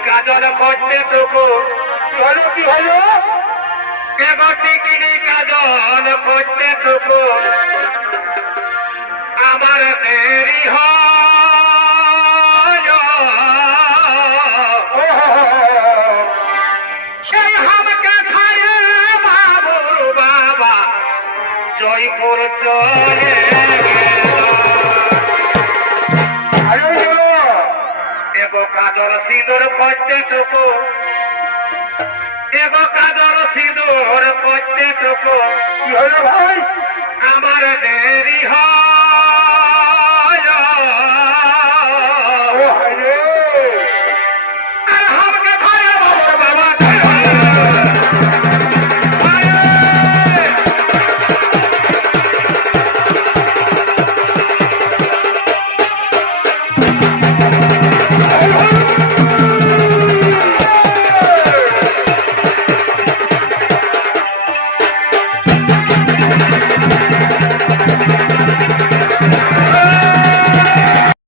কাজল করতে তোকো বলো কি হলো? এগো টিকিনি কাজল করতে তোকো আমার দেরি হয় সেই হামকে খায়ে বাবুর বাবা জয়পুর চলে এগো কাজল সিঁদুর করতে তোকো এগো কাজল সিঁদুর করতে তোকো কি হলো ভাই? আমার দেরি হয়